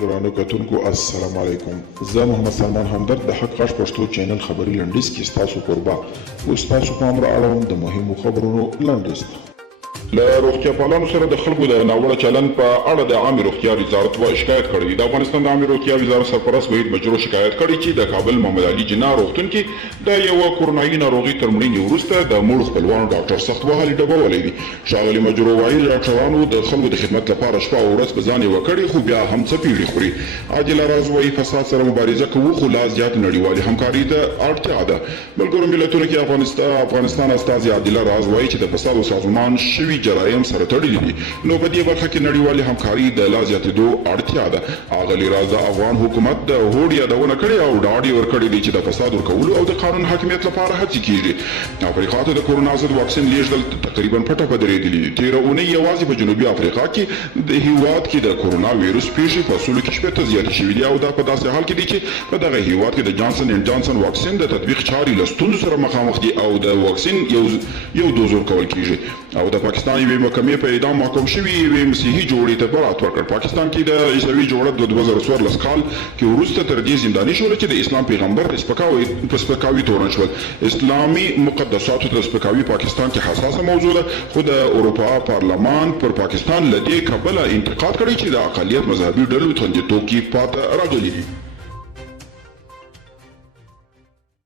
ګرانو کتونکو السلام علیکم. زه محمد سلمان همدرد د حق غږ پښتو چینل خبري لنډیز کې ستاسو کوربه اوس تاسو پام را اړوم د مهمو خبرونو لنډیز ته. له روغتیا پالانو سره د خلکو د ناوړه چلند په اړه د عامې روغتیا وزارت شکایت کړی. د افغانستان د عامې روغتیا وزارت سرپرست وحید مجروح شکایت کړی چې د کابل محمد علي جناح روغتون کې د یوه کورونایي ناروغي تر مړینې وروسته د مړو خپلوانو ډاکټر سخت وهلي ډبولی دي. ښاغلي مجروح وایي ډاکټرانو د خلکو د خدمت لپاره شپه او ورځ په ځان یوه کړې، خو بیا هم څه پیړې خوري. عادله راز وایي فساد سره مبارزه کوو، خو لا زیات نړیوالې همکاري ته اړتیا ده. ملګرو ملتونو کې افغانستان استازي عادله راز وایي چې د فساد او سازمان شوي جرایم سره تړلي دي، نو په دې برخه کې نړیوالې همکاري د لا زیاتېدو اړتیا ده. ښاغلي راز د افغان حکومت د هوډ یادونه کړې او ډاډ یې ورکړی دی چې د فساد ورکولو او د قانون حاکمیت لپاره هڅې کیږي. افریقا ته د کورونا ضد واکسین لیږدول تقریبا پټه بدرېدلي دي. تېره اونۍ یوازې په جنوبي افریقا کې د هېواد کې د کورونا ویروس پیښې په سلو کې شپېته زیاتې شوي دي او دا په داسې حال کې دي چې په دغه هېواد کې د جانسن اینډ جانسن واکسین د تطبیق چارې له ستونزو سره مخامخ دي او د واکسین یو دوز ورکول کیږي. او د پاکستان یوې محکمې په اعدام محکوم شوي یوې مسیحي جوړې ته برات ورکړ. پاکستان کې د عیسوي جوړه د 2014 کال کې وروسته تر دې زنداني شول چې د اسلام پیغمبر په سپکاوي تورن شول. اسلامي مقدساتو ته سپکاوي پاکستان کې حساسه موضوع ده، خو د اروپا پارلمان پر پاکستان له دې کبله انتقاد کړی چې د اقلیت مذهبي ډلو خوندیتوب کې پاته راغلي دي.